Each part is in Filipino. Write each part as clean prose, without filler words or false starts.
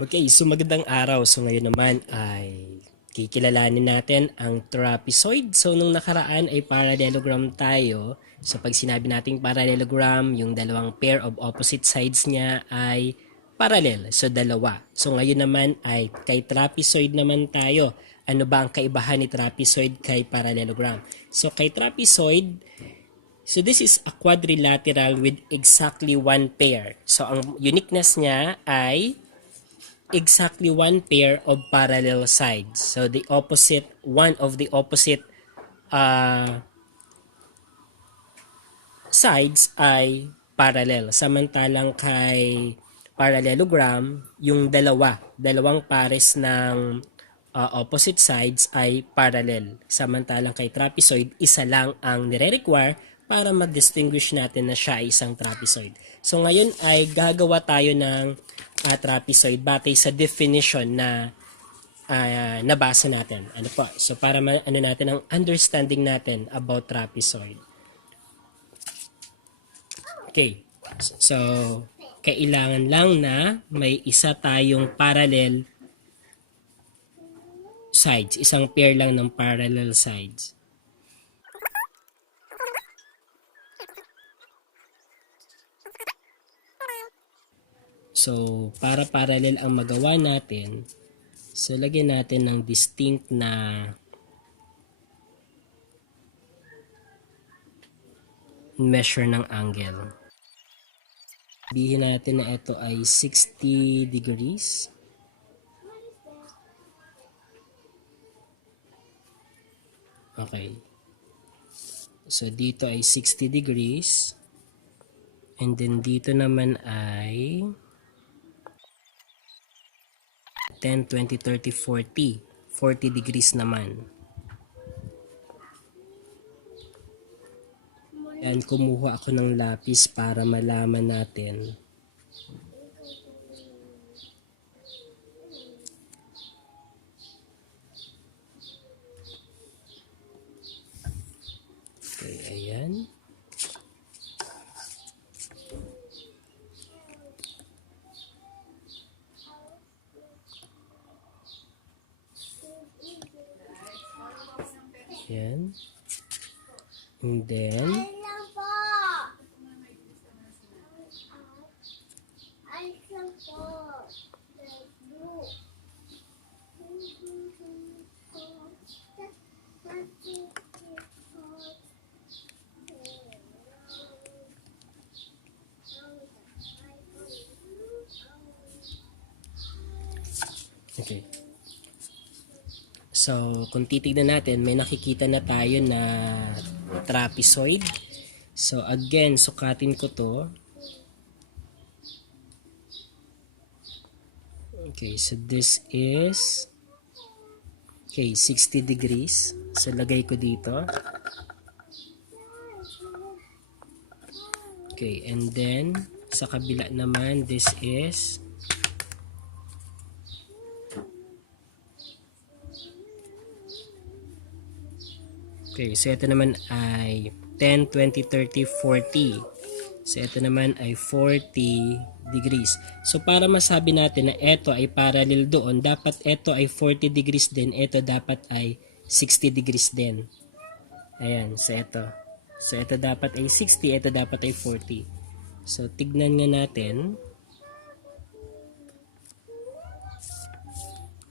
Okay, so magandang araw. So ngayon naman ay kikilalanin natin ang trapezoid. So nung nakaraan ay parallelogram tayo. So pag sinabi nating parallelogram, yung dalawang pair of opposite sides niya ay parallel. So dalawa. So ngayon naman ay kay trapezoid naman tayo. Ano ba ang kaibahan ni trapezoid kay parallelogram? So kay trapezoid, so this is a quadrilateral with exactly one pair. So ang uniqueness niya ay exactly one pair of parallel sides. So the opposite, one of the opposite sides ay parallel. Samantalang kay parallelogram, yung dalawang pares ng opposite sides ay parallel. Samantalang kay trapezoid, isa lang ang nire-require para ma-distinguish natin na siya ay isang trapezoid. So ngayon ay gagawa tayo ng trapezoid batay sa definition na nabasa natin. Ano po? So para ano natin ang understanding natin about trapezoid. Okay. So kailangan lang na may isa tayong parallel sides, isang pair lang ng parallel sides. So, para parallel ang magawa natin, so lagyan natin ng distinct na measure ng angle. Sabihin natin na ito ay 60 degrees. Okay. So, dito ay 60 degrees. And then, dito naman ay 10, 20, 30, 40. 40 degrees naman. And kumuha ako ng lapis para malaman natin. Okay, ayan. Ayan. And then, okay. So, kung titignan natin, may nakikita na tayo na trapezoid. So, again, sukatin ko to. Okay, so this is 60 degrees. So, lagay ko dito. Okay, and then, sa kabila naman, this is okay, so ito naman ay 10, 20, 30, 40. So ito naman ay 40 degrees. So para masabi natin na ito ay parallel doon, dapat ito ay 40 degrees din, ito dapat ay 60 degrees din. Ayan, so ito. So ito dapat ay 60, ito dapat ay 40. So tignan nga natin.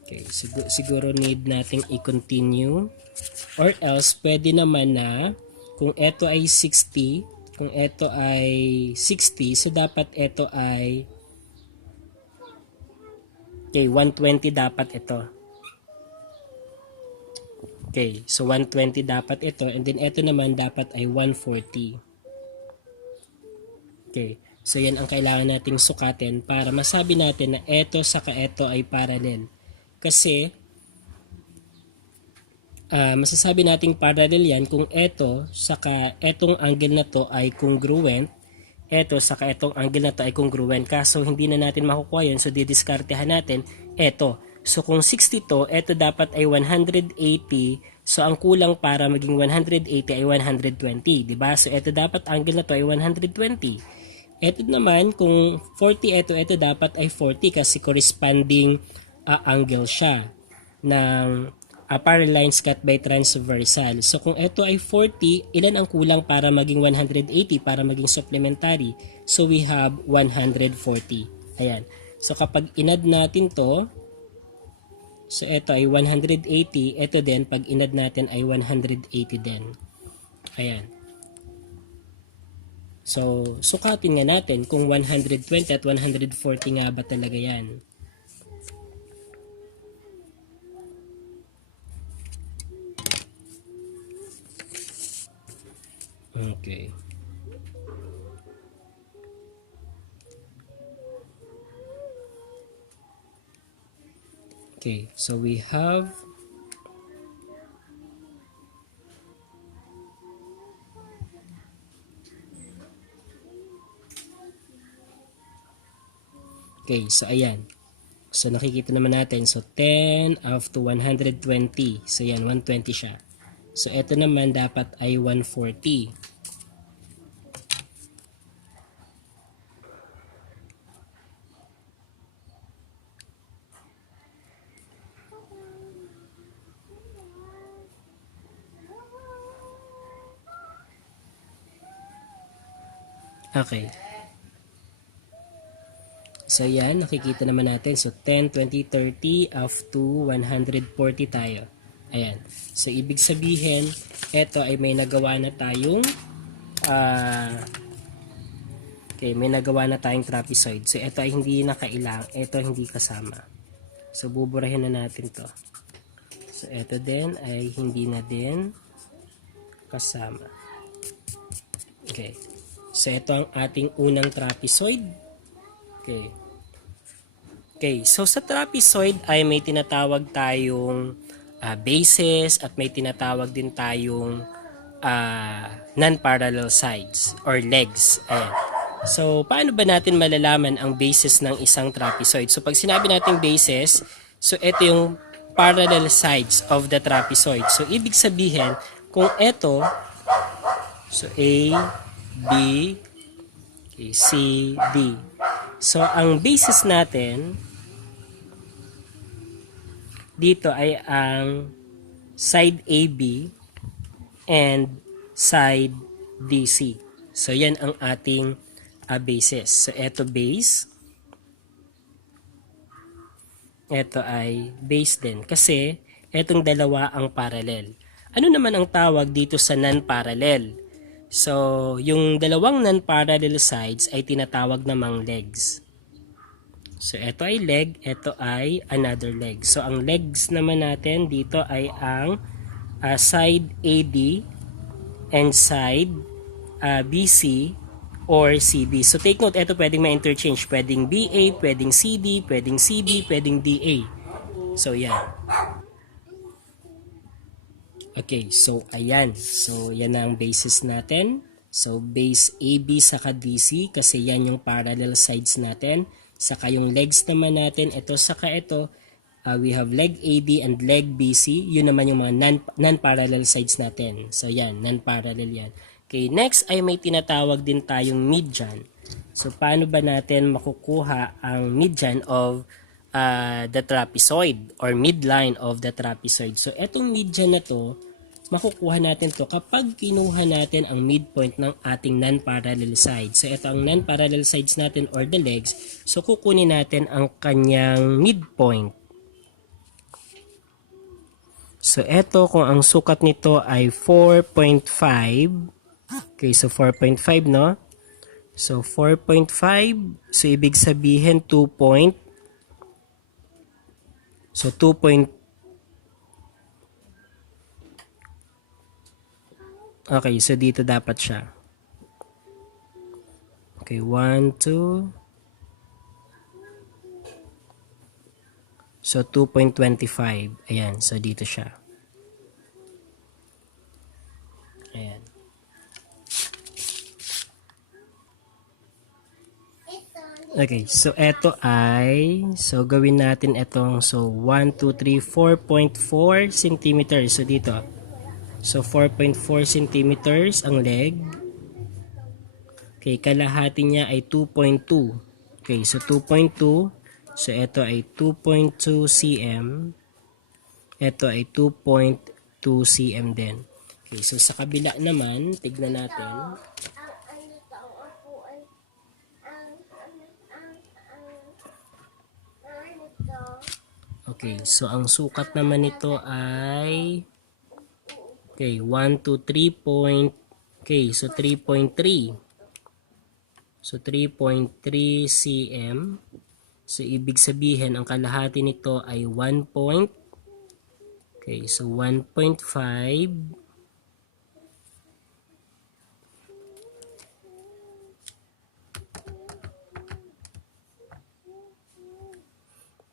Okay, siguro need nating i-continue. Or else, pwede naman na kung ito ay 60, kung ito ay 60, so dapat ito ay 120 dapat ito. Okay, so 120 dapat ito, and then ito naman dapat ay 140. Okay, so yan ang kailangan nating sukatin para masabi natin na ito saka ito ay parallel. Kasi masasabi nating parallel yan kung ito saka etong angle na to ay congruent, ito saka etong angle na to ay congruent. Kaso hindi na natin makukuha yan, so didiskartehan natin ito. So kung 60 to, ito dapat ay 180, so ang kulang para maging 180 ay 120, diba? So ito dapat angle na to ay 120. Ito naman, kung 40, ito dapat ay 40 kasi corresponding angle siya ng parallel lines cut by transversal. So kung ito ay 40, ilan ang kulang para maging 180 para maging supplementary? So we have 140. Ayan. So kapag inad natin to, so ito ay 180, ito din pag inad natin ay 180 din. Ayan. So, sukatin nga natin kung 120 at 140 nga ba talaga yan. Okay. Okay, so we have okay, so ayan. So nakikita naman natin, so 10 up to 120. So yan, 120 siya. So ito naman dapat ay 140. Okay. So yan, nakikita naman natin. So 10, 20, 30 up to 140 tayo. Ayan. So ibig sabihin, ito ay may nagawa na tayong okay, may nagawa na tayong trapezoid. So ito ay hindi na kailangan, ito hindi kasama. So buburahin na natin to. So ito din ay hindi na din kasama. Okay. So ito ang ating unang trapezoid. Okay. Okay, so sa trapezoid ay may tinatawag tayong bases at may tinatawag din tayong non-parallel sides or legs. Ayan. So, paano ba natin malalaman ang bases ng isang trapezoid? So, pag sinabi natin bases, so ito yung parallel sides of the trapezoid. So, ibig sabihin, kung ito, so A, B, okay, C, D. So, ang basis natin dito ay ang side AB and side DC. So, yan ang ating basis. So, ito base. Ito ay base din. Kasi, etong dalawa ang parallel. Ano naman ang tawag dito sa non-parallel? So, yung dalawang non-parallel sides ay tinatawag namang legs. So, ito ay leg, ito ay another leg. So, ang legs naman natin dito ay ang side AD and side BC or CB. So, take note, ito pwedeng ma-interchange. Pwedeng BA, pwedeng CD, pwedeng CB, pwedeng DA. So, yan. Okay, so ayan. So yan ang basis natin. So base AB saka DC kasi yan yung parallel sides natin. Saka yung legs naman natin, ito saka ito. We have leg AD and leg BC. Yun naman yung mga non-parallel sides natin. So yan, non-parallel yan. Okay, next ay may tinatawag din tayong midjan. So paano ba natin makukuha ang midjan of the trapezoid or midline of the trapezoid? So etong midjan na to, makukuha natin to kapag kinuha natin ang midpoint ng ating non-parallel sides. So ito ang non-parallel sides natin or the legs. So kukunin natin ang kanyang midpoint. So ito kung ang sukat nito ay 4.5. Okay, so 4.5 no? So 4.5, so ibig sabihin 2 point. So 2 point. Okay, so dito dapat siya. Okay, 1, 2. So 2.25. Ayan, so dito siya. Ayan. Okay, so eto ay, so gawin natin itong, so 1, 2, 3, 4.4 centimeters. So dito, so 4.4 centimeters ang leg. Okay, kalahati niya ay 2.2. Okay, so 2.2. So ito ay 2.2 cm. Ito ay 2.2 cm din. Okay, so sa kabila naman, tignan natin. Okay, so ang sukat naman nito ay 1 to 3 point. Okay, so 3.3. So 3.3 cm. So ibig sabihin ang kalahati nito ay 1 point. Okay, so 1.5.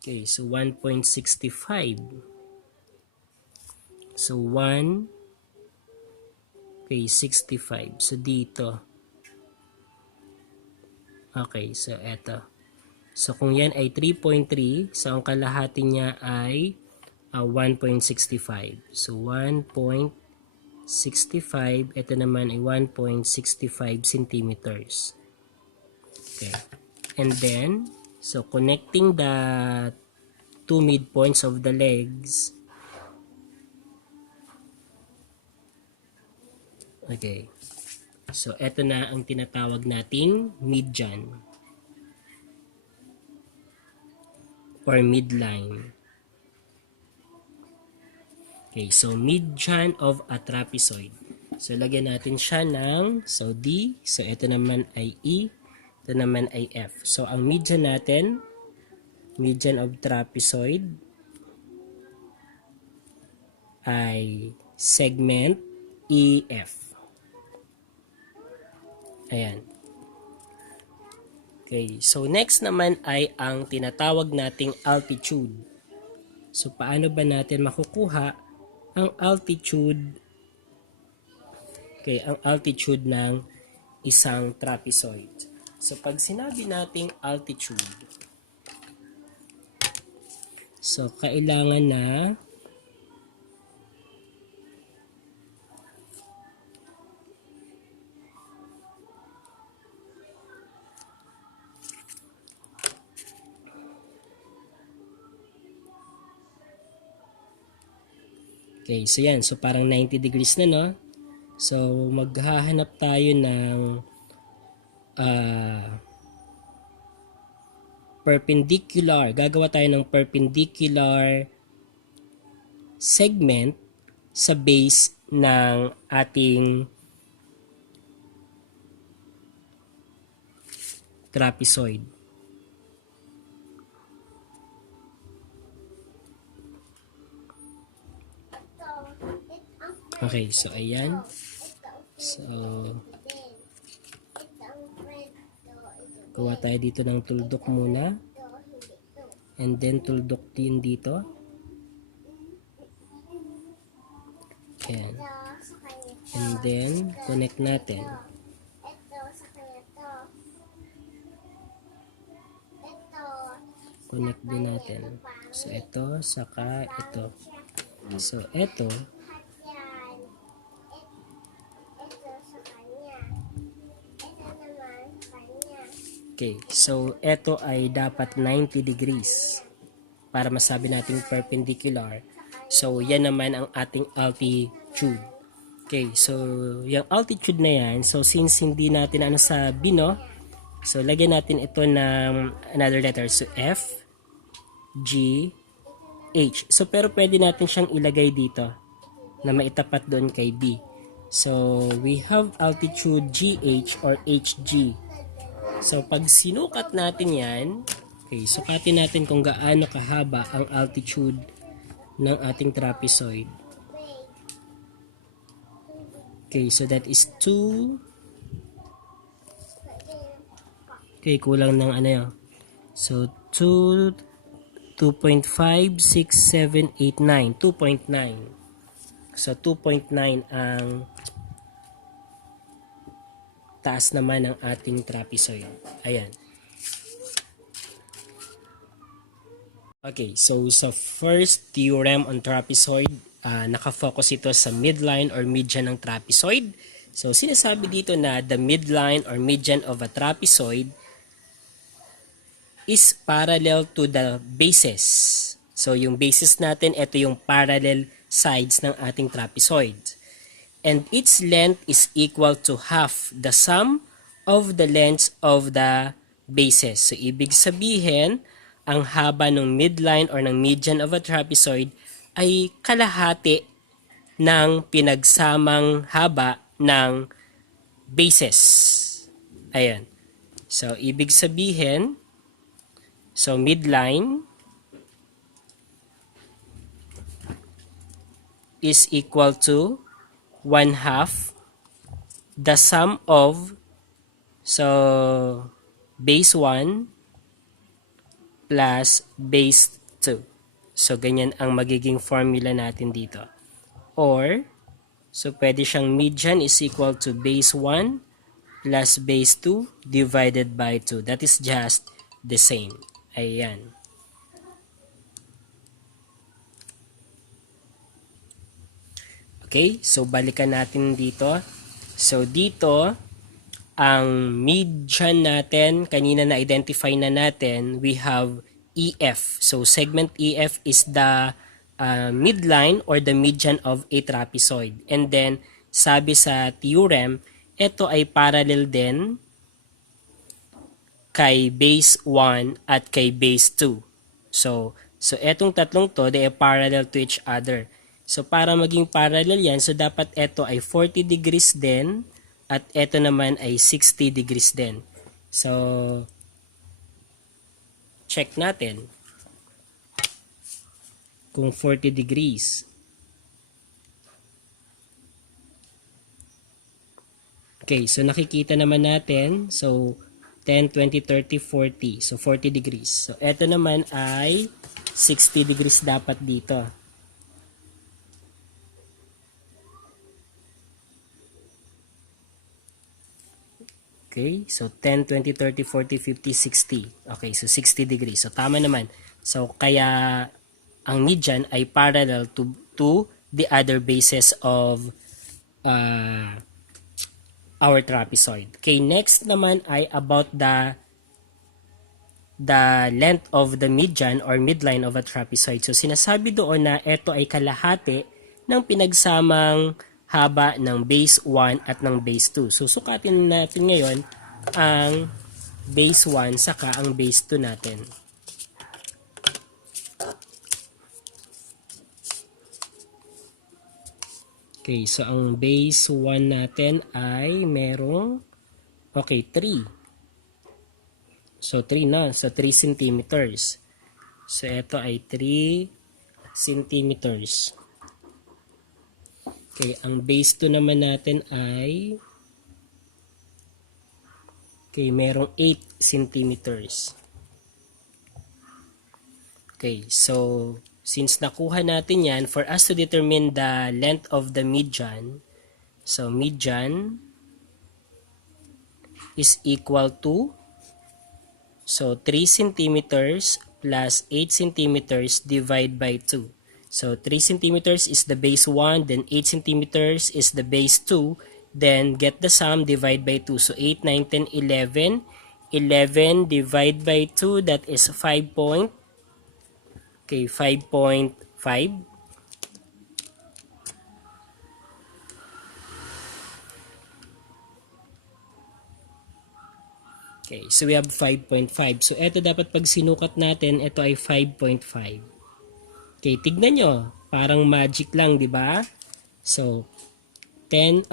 Okay, so 1.65. So 1. Okay, 65. So dito. Okay, so eto. So kung yan ay 3.3, so ang kalahati niya ay 1.65. So 1.65, ito naman ay 1.65 centimeters. Okay. And then, so connecting the two midpoints of the legs. Okay. So ito na ang tinatawag nating midjan or midline. Okay, so midjan of a trapezoid. So lagyan natin siya ng D. So ito naman ay E. Ito naman ay F. So ang midjan natin, midjan of trapezoid ay segment EF. Ayan. Okay, so next naman ay ang tinatawag nating altitude. So paano ba natin makukuha ang altitude? Okay, ang altitude ng isang trapezoid. So pag sinabi nating altitude, so kailangan na okay, so yan. So parang 90 degrees na, no? So maghahanap tayo ng perpendicular. Gagawa tayo ng perpendicular segment sa base ng ating trapezoid. Okay, so ayan. So gawa tayo dito ng tuldok muna. And then tuldok din dito. Ayan. And then connect natin. Connect din natin. So ito, saka ito. So ito, okay, so ito ay dapat 90 degrees para masabi nating perpendicular. So yan naman ang ating altitude. Okay, so yung altitude na yan, so since hindi natin ano sa bino, so lagyan natin ito ng another letter. So F, G, H. So pero pwede natin siyang ilagay dito na maitapat doon kay B. So we have altitude GH or HG. So pag sinukat natin yan, okay, sukatin natin kung gaano kahaba ang altitude ng ating trapezoid. Okay, so that is 2. Okay, kulang ng ano yun. So 2, 2.5, 6, 7, 8, 9. 2.9. So 2.9 ang taas naman ng ating trapezoid. Ayan. Okay, so sa first theorem on trapezoid, nakafocus ito sa midline or midjan ng trapezoid. So, sinasabi dito na the midline or median of a trapezoid is parallel to the bases. So, yung bases natin, ito yung parallel sides ng ating trapezoid. And its length is equal to half the sum of the lengths of the bases. So, ibig sabihin, ang haba ng midline or ng median of a trapezoid ay kalahati ng pinagsamang haba ng bases. Ayan. So, ibig sabihin, so midline is equal to 1/2 the sum of, so base 1 plus base 2. So, ganyan ang magiging formula natin dito. Or, so pwede siyang median is equal to base 1 plus base 2 divided by 2. That is just the same. Ayan. Okay, so balikan natin dito. So, dito, ang median natin, kanina na-identify na natin, we have EF. So, segment EF is the midline or the median of a trapezoid. And then, sabi sa theorem, ito ay parallel din kay base 1 at kay base 2. So etong tatlong to, they are parallel to each other. So, para maging parallel yan, so dapat ito ay 40 degrees din at ito naman ay 60 degrees din. So, check natin kung 40 degrees. Okay, so nakikita naman natin, so 10, 20, 30, 40. So, 40 degrees. So, ito naman ay 60 degrees dapat dito. Okay, so 10, 20, 30, 40, 50, 60. Okay, so 60 degrees. So, tama naman. So, kaya ang median ay parallel to the other bases of our trapezoid. Okay, next naman ay about the length of the median or midline of a trapezoid. So, sinasabi doon na ito ay kalahati ng pinagsamang haba ng base 1 at ng base 2. So, sukatin natin ngayon ang base 1 saka ang base 2 natin. Okay, so ang base 1 natin ay merong, okay, 3. So, 3 na. So, 3 centimeters. So, ito ay 3 centimeters. Okay, ang base 2 naman natin ay, okay, merong 8 centimeters. Okay, so, since nakuha natin yan, for us to determine the length of the median, so, median is equal to, so 3 centimeters plus 8 centimeters divided by 2. So 3 centimeters is the base 1, then 8 centimeters is the base 2, then get the sum, divide by 2. So 8, 9, 10, 11. 11 divided by 2, that is 5 point, okay, 5.5. Okay, so we have 5.5. So, ito dapat pag sinukat natin, ito ay 5.5. Okay, tignan nyo. Parang magic lang, di ba? So, 1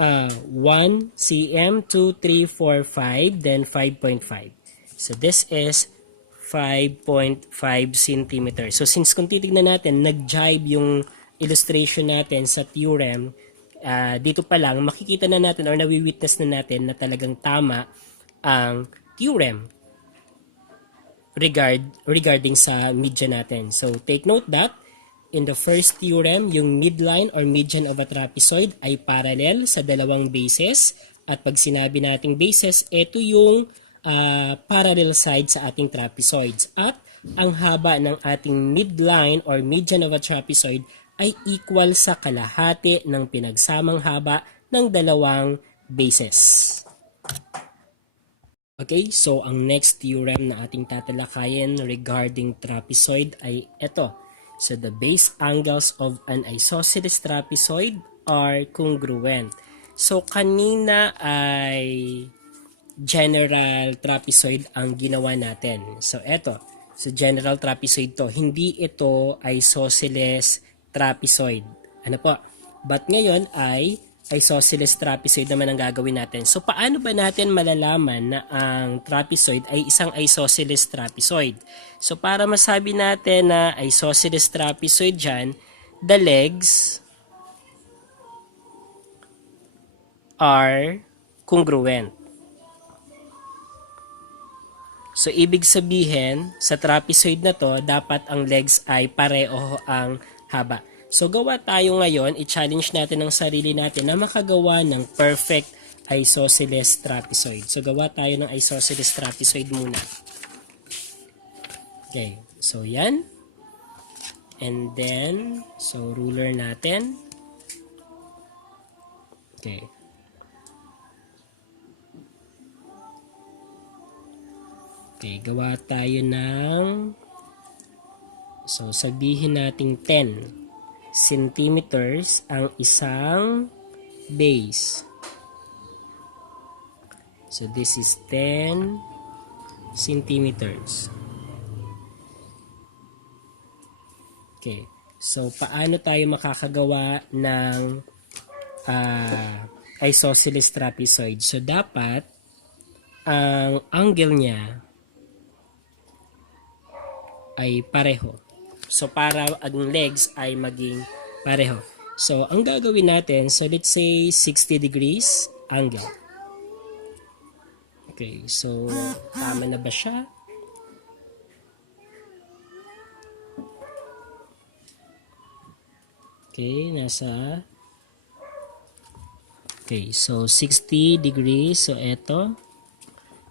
cm, 2, 3, 4, 5, then 5.5. So, this is 5.5 cm. So, since kung titignan natin, nag-jibe yung illustration natin sa theorem, dito pa lang, makikita na natin or nawi-witness na natin na talagang tama ang theorem regarding sa median natin. So, take note that in the first theorem, yung midline or median of a trapezoid ay parallel sa dalawang bases. At pag sinabi nating bases, ito yung parallel side sa ating trapezoids. At ang haba ng ating midline or median of a trapezoid ay equal sa kalahati ng pinagsamang haba ng dalawang bases. Okay, so ang next theorem na ating tatalakayin regarding trapezoid ay ito. So the base angles of an isosceles trapezoid are congruent. So kanina ay general trapezoid ang ginawa natin. So eto, so general trapezoid to. Hindi ito isosceles trapezoid. Ano po? But ngayon ay isosceles trapezoid naman ang gagawin natin. So paano ba natin malalaman na ang trapezoid ay isang isosceles trapezoid? So para masabi natin na isosceles trapezoid dyan, the legs are congruent. So, ibig sabihin, sa trapezoid na to, dapat ang legs ay pareho ang haba. So, gawa tayo ngayon, i-challenge natin ang sarili natin na makagawa ng perfect isosceles trapezoid. So, gawa tayo ng isosceles trapezoid muna. Okay, so yan. And then, so ruler natin. Okay. Okay, gawa tayo ng, so sabihin natin 10 centimeters ang isang base. So this is 10 centimeters. Okay, so paano tayo makakagawa ng isosceles trapezoid? So dapat ang angle niya ay pareho. So, para ang legs ay maging pareho. So, ang gagawin natin, so let's say 60 degrees angle. Okay, so tama na ba siya? Okay, nasa... Okay, so 60 degrees. So, eto.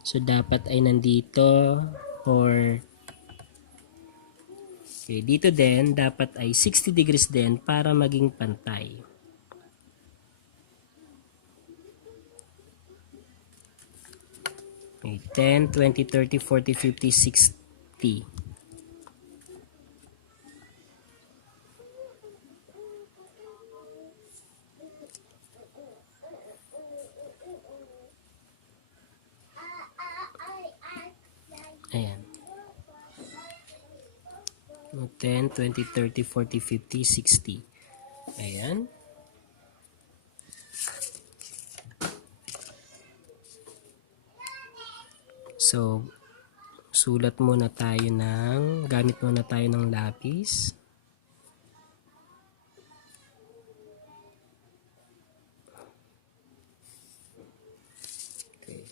So, dapat ay nandito or... Okay, dito din, dapat ay 60 degrees din para maging pantay. Okay, 10, 20, 30, 40, 50, 60. Ayan. 10, 20, 30, 40, 50, 60. Ayan. So, sulat muna tayo gamit muna tayo ng lapis. Okay.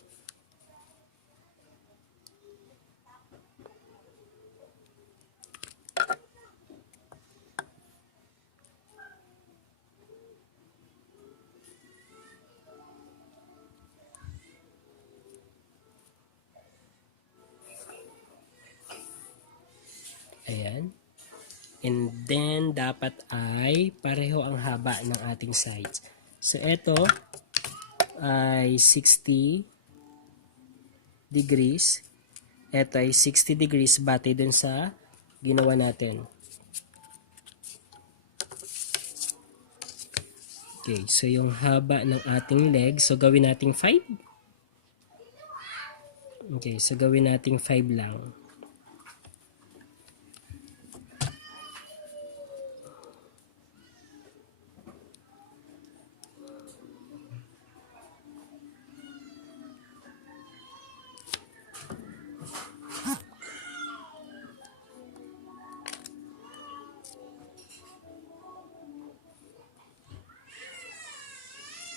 Ayan. And then, dapat ay pareho ang haba ng ating sides. So, ito ay 60 degrees. Ito ay 60 degrees batay dun sa ginawa natin. Okay, so yung haba ng ating leg, so gawin nating 5. Okay, so gawin nating 5 lang.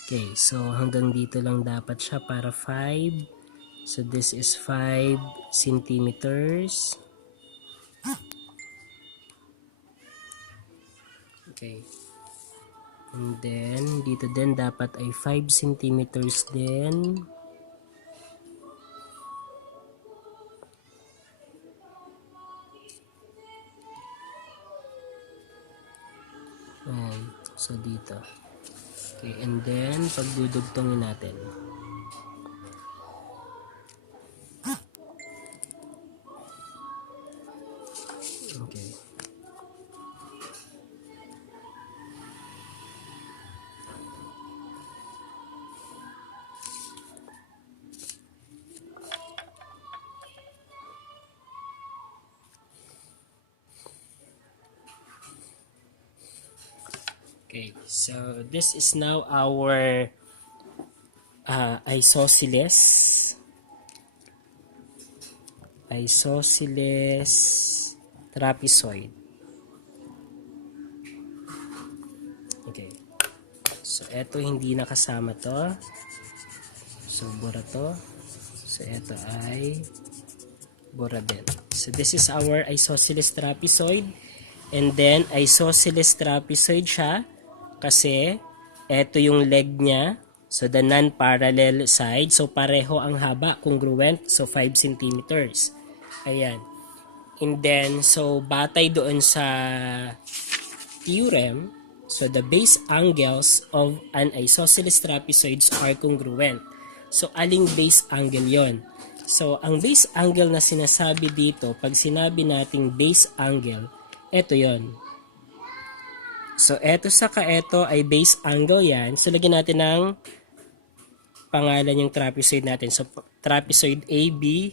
Okay, so hanggang dito lang dapat siya para 5. So this is 5 centimeters. Okay. And then, dito din dapat ay 5 centimeters din. Ayan. So dito. Okay, and then pagdudugtongin natin. Okay. Okay, so this is now our isosceles trapezoid. Okay. So, eto hindi nakasama to. So, bura to. So, eto ay bura din. So, this is our isosceles trapezoid. And then, isosceles trapezoid siya kasi eto yung leg niya. So, the non-parallel side. So, pareho ang haba, congruent. So, 5 centimeters. Ayan. And then, so, batay doon sa theorem, so the base angles of an isosceles trapezoids are congruent. So, aling base angle yon? So, ang base angle na sinasabi dito, pag sinabi nating base angle, eto yon. So, eto saka eto ay base angle yan. So, lagyan natin ng pangalan yung trapezoid natin. So, trapezoid A, B,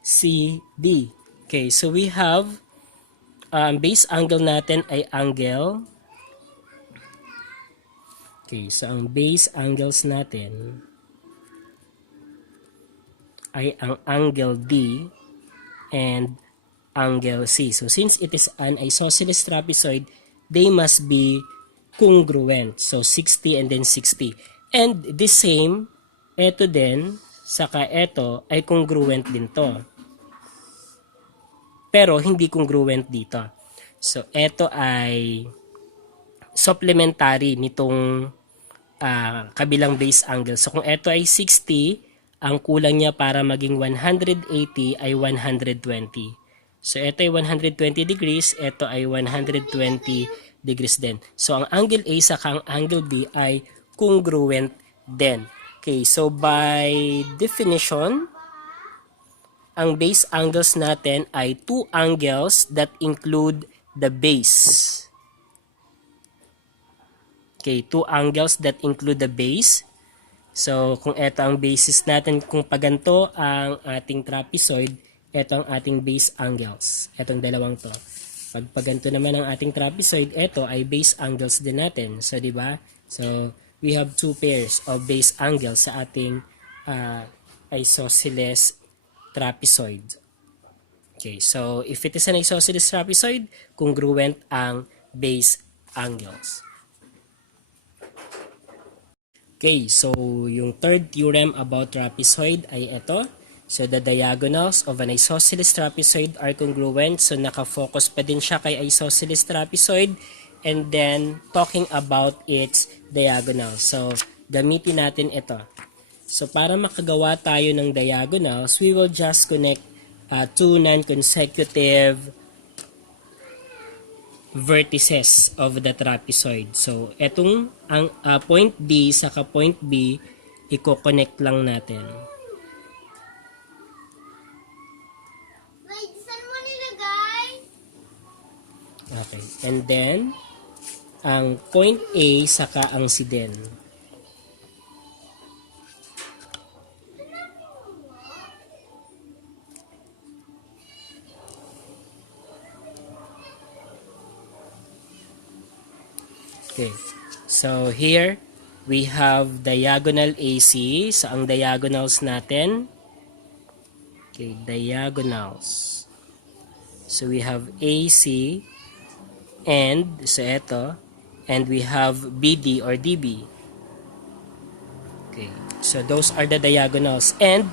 C, D. Okay, so we have base angle natin ay angle. Okay, so ang base angles natin ay ang angle D and angle C. So since it is an isosceles trapezoid, they must be congruent. So 60 and then 60. And the same, eto din, saka eto ay congruent din to. Pero hindi congruent dito. So eto ay supplementary nitong kabilang base angle. So kung eto ay 60, ang kulang niya para maging 180 ay 120. So ito ay 120 degrees, ito ay 120 degrees din. So ang angle A sa ang angle B ay congruent din. Okay, so by definition, ang base angles natin ay two angles that include the base. Okay, two angles that include the base. So, kung ito ang basis natin, kung paganto ang ating trapezoid, ito ang ating base angles. Itong dalawang to. Pag paganto naman ang ating trapezoid, ito ay base angles din natin. So, di ba? So, we have two pairs of base angles sa ating isosceles trapezoid. Okay, so if it is an isosceles trapezoid, congruent ang base angles. Okay, so yung third theorem about trapezoid ay ito. So the diagonals of an isosceles trapezoid are congruent. So nakafocus pa din siya kay isosceles trapezoid. And then talking about its diagonals. So gamitin natin ito. So para makagawa tayo ng diagonals, we will just connect two non-consecutive vertices of the trapezoid. So, etong ang point D saka point B, i-connect lang natin. Wait, saan mo nilagay? Okay. And then, ang point A saka ang C din. Okay. So here we have diagonal AC. So ang diagonals natin, okay, diagonals. So we have AC and so ito, and we have BD or DB. Okay. So those are the diagonals, and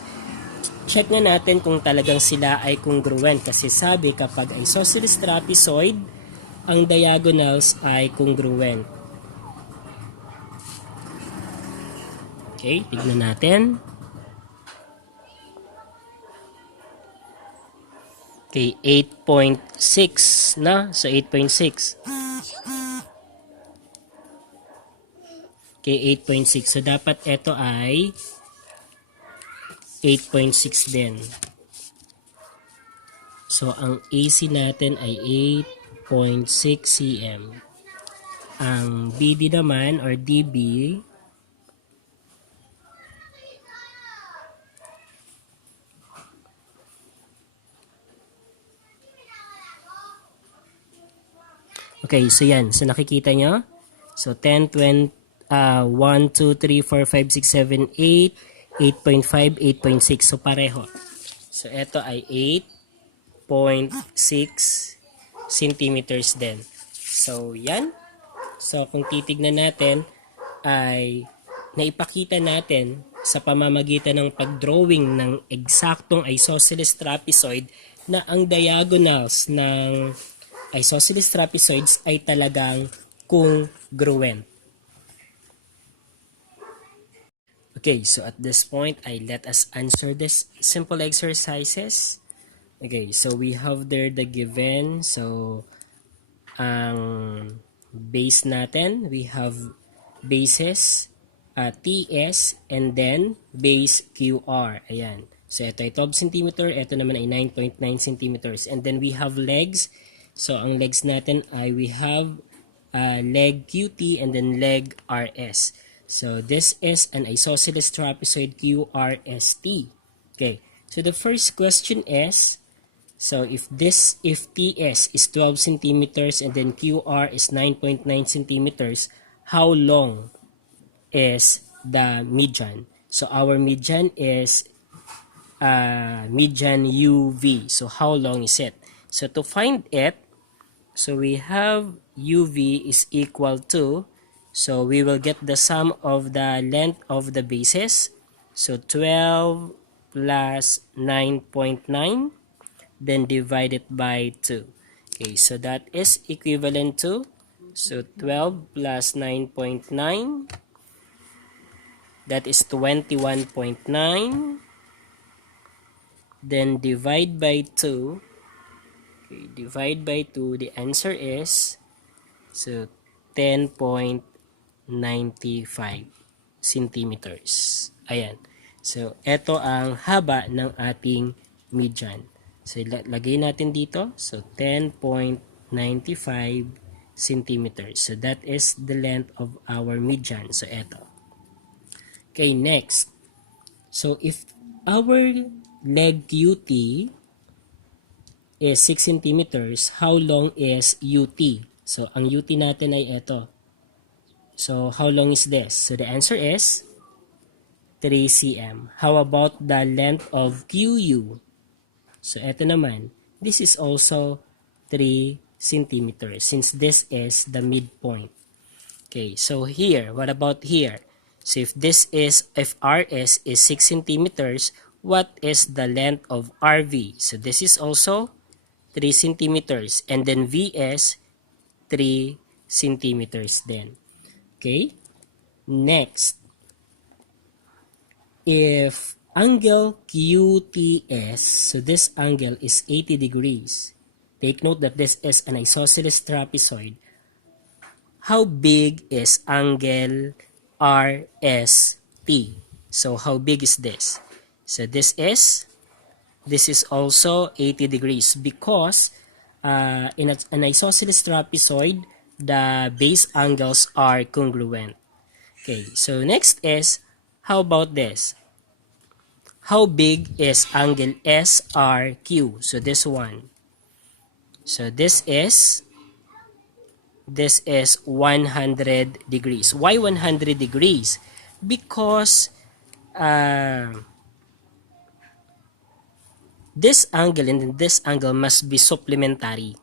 check na natin kung talagang sila ay congruent kasi sabi kapag isosceles trapezoid, ang diagonals ay congruent. Okay, tignan natin. Okay, 8.6 na. So 8.6. Okay, 8.6. So, dapat ito ay 8.6 din. So, ang AC natin ay 8.6 cm. Ang BD naman or DB okay, so yan. So nakikita nyo? So 10, 20, 1, 2, 3, 4, 5, 6, 7, 8, 8.5, 8.6. So pareho. So ito ay 8.6 centimeters din. So yan. So kung titignan natin ay naipakita natin sa pamamagitan ng pagdrawing ng eksaktong isosceles trapezoid na ang diagonals ng isosceles trapezoids ay talagang congruent. Okay, so at this point, let us answer this simple exercises. Okay, so we have there the given. So, ang base natin, we have bases, TS, and then base QR. Ayan. So, ito ay 12 cm, ito naman ay 9.9 cm. And then we have legs. So, ang legs natin ay we have leg QT and then leg RS. So, this is an isosceles trapezoid QRST. Okay. So, the first question is, so if TS is 12 centimeters and then QR is 9.9 centimeters, how long is the median? So, our median is median UV. So, how long is it? So, to find it, so we have UV is equal to, so we will get the sum of the length of the bases. So 12 plus 9.9, then divide it by 2. Okay, so that is equivalent to, so 12 plus 9.9, that is 21.9, then divide by 2. Okay, divide by 2, the answer is, so 10.95 centimeters. Ayan. So, ito ang haba ng ating median. So, lagay natin dito. So, 10.95 centimeters. So, that is the length of our median. So, ito. Okay, next. So, if our leg UT is 6 centimeters, how long is UT? So, ang UT natin ay ito. So, how long is this? So, the answer is 3 cm. How about the length of QU? So, ito naman. This is also 3 centimeters since this is the midpoint. Okay, so here, what about here? So, if RS is 6 centimeters, what is the length of RV? So, this is also 3 centimeters. And then VS, 3 centimeters then. Okay? Next, if angle QTS, so this angle is 80 degrees. Take note that this is an isosceles trapezoid. How big is angle RST? So how big is this? So this is also 80 degrees because in an isosceles trapezoid, the base angles are congruent. Okay, so next is, how about this? How big is angle SRQ? So this one. So this is 100 degrees. Why 100 degrees? Because this angle and this angle must be supplementary.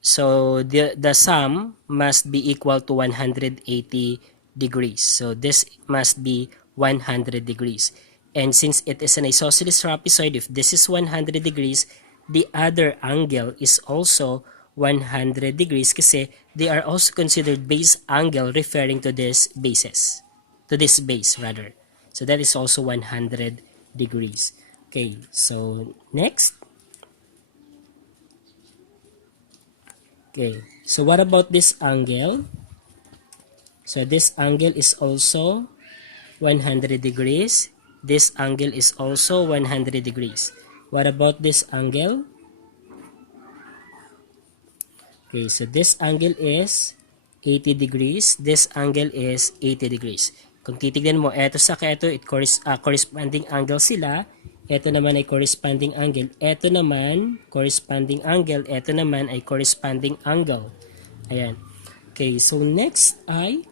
So the sum must be equal to 180 degrees. So this must be 100 degrees. And since it is an isosceles trapezoid, if this is 100 degrees, the other angle is also 100 degrees kasi they are also considered base angle referring to this bases. To this base rather. So that is also 100 degrees. Okay, so next. Okay, so what about this angle? So this angle is also 100 degrees. This angle is also 100 degrees. What about this angle? Okay, so this angle is 80 degrees. This angle is 80 degrees. Kung titignan mo, eto sa eto, corresponding angle sila. Eto naman ay corresponding angle. Eto naman, corresponding angle. Eto naman ay corresponding angle. Ayan. Okay, so next ay,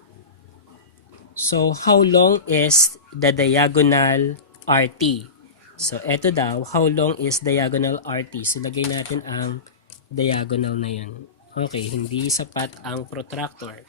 so how long is the diagonal RT? So eto daw, how long is diagonal RT? So lagay natin ang diagonal na yun. Okay, hindi sapat ang protractor.